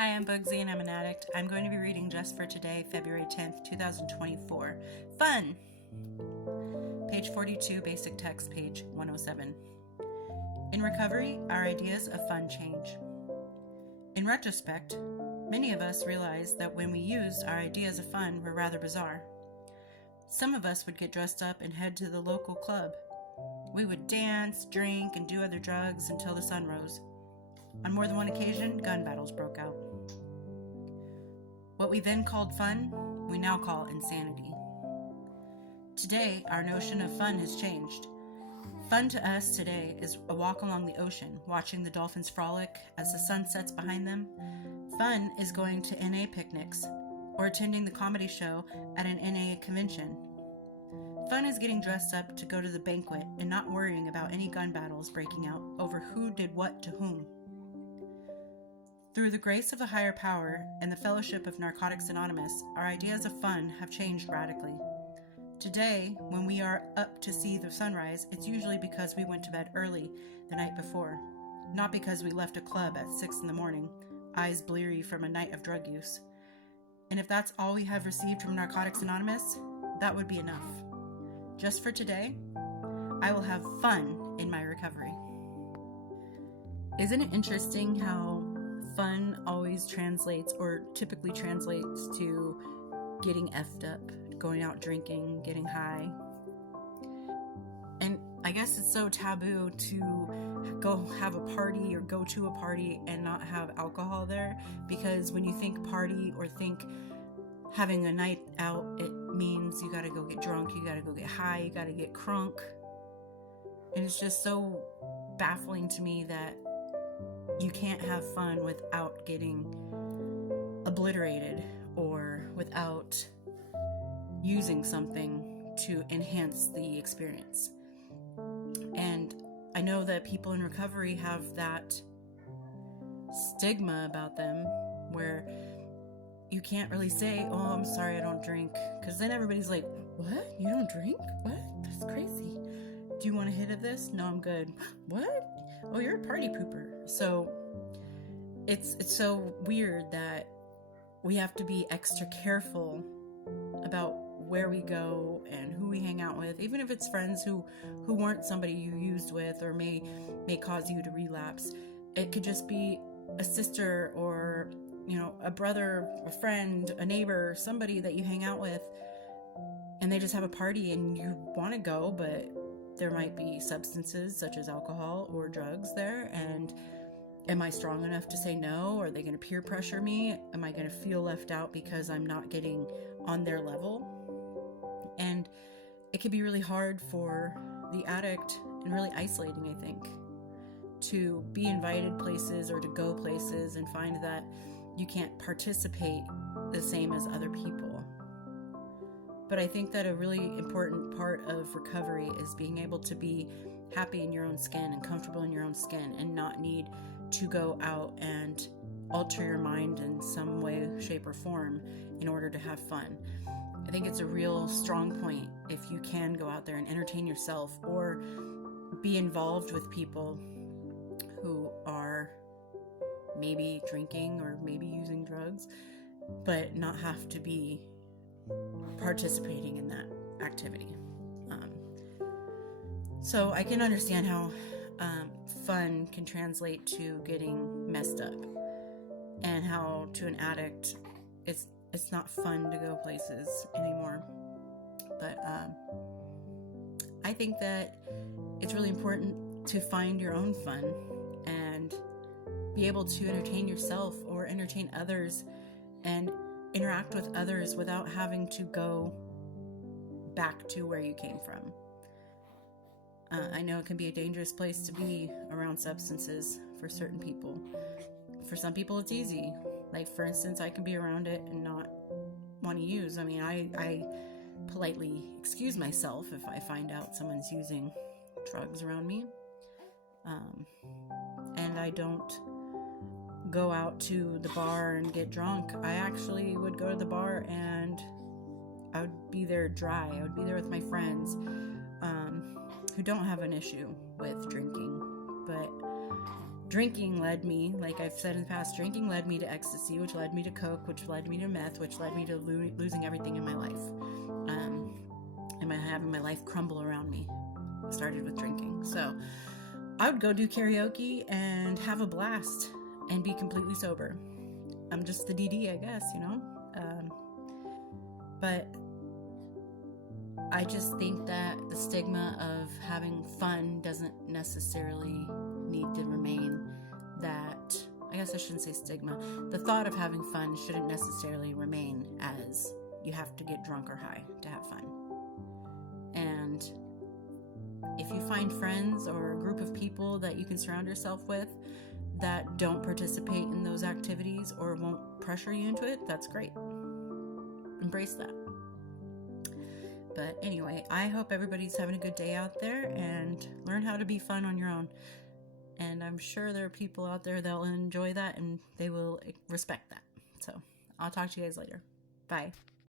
Hi, I'm Bugsy and I'm an addict. I'm going to be reading just for today, February 10th, 2024. Fun! Page 42, basic text, page 107. In recovery, our ideas of fun change. In retrospect, many of us realized that when we used our ideas of fun were rather bizarre. Some of us would get dressed up and head to the local club. We would dance, drink, and do other drugs until the sun rose. On more than one occasion, gun battles broke out. What we then called fun, we now call insanity. Today, our notion of fun has changed. Fun to us today is a walk along the ocean, watching the dolphins frolic as the sun sets behind them. Fun is going to NA picnics or attending the comedy show at an NA convention. Fun is getting dressed up to go to the banquet and not worrying about any gun battles breaking out over who did what to whom. Through the grace of the higher power and the fellowship of Narcotics Anonymous, our ideas of fun have changed radically. Today, when we are up to see the sunrise, it's usually because we went to bed early the night before, not because we left a club at 6 in the morning, eyes bleary from a night of drug use. And if that's all we have received from Narcotics Anonymous, that would be enough. Just for today, I will have fun in my recovery. Isn't it interesting how fun always translates, or typically translates, to getting effed up, going out drinking, getting high? And I guess it's so taboo to go have a party or go to a party and not have alcohol there, because when you think party or think having a night out, it means you gotta go get drunk, you gotta go get high, you gotta get crunk. And it's just so baffling to me that you can't have fun without getting obliterated or without using something to enhance the experience. And I know that people in recovery have that stigma about them where you can't really say, "Oh, I'm sorry, I don't drink," because then everybody's like, "What? You don't drink? What? That's crazy. Do you want a hit of this?" "No, I'm good." "What? Oh, you're a party pooper." So it's so weird that we have to be extra careful about where we go and who we hang out with, even if it's friends who weren't somebody you used with or may cause you to relapse. It could just be a sister or, a brother, a friend, a neighbor, somebody that you hang out with, and they just have a party and you want to go, but there might be substances such as alcohol or drugs there. And am I strong enough to say no? Are they going to peer pressure me? Am I going to feel left out because I'm not getting on their level? And it can be really hard for the addict and really isolating, I think, to be invited places or to go places and find that you can't participate the same as other people. But I think that a really important part of recovery is being able to be happy in your own skin and comfortable in your own skin and not need to go out and alter your mind in some way, shape, or form in order to have fun. I think it's a real strong point if you can go out there and entertain yourself or be involved with people who are maybe drinking or maybe using drugs, but not have to be participating in that activity. So I can understand how fun can translate to getting messed up, and how to an addict it's not fun to go places anymore. But I think that it's really important to find your own fun and be able to entertain yourself or entertain others and interact with others without having to go back to where you came from. I know it can be a dangerous place to be around substances for certain people. For some people it's easy. Like, for instance, I can be around it and not want to use. I mean, I politely excuse myself if I find out someone's using drugs around me. And I don't go out to the bar and get drunk. I actually would go to the bar and I would be there dry. I would be there with my friends who don't have an issue with drinking. But drinking led me, like I've said in the past, drinking led me to ecstasy, which led me to coke, which led me to meth, which led me to losing everything in my life. And having my life crumble around me. It started with drinking. So I would go do karaoke and have a blast and be completely sober. I'm just the DD, I guess, you know? But I just think that the stigma of having fun doesn't necessarily need to remain that. I guess I shouldn't say stigma. The thought of having fun shouldn't necessarily remain as you have to get drunk or high to have fun. And if you find friends or a group of people that you can surround yourself with that don't participate in those activities or won't pressure you into it, that's great. Embrace that. But anyway, I hope everybody's having a good day out there and learn how to be fun on your own. And I'm sure there are people out there that will enjoy that and they will respect that. So I'll talk to you guys later. Bye.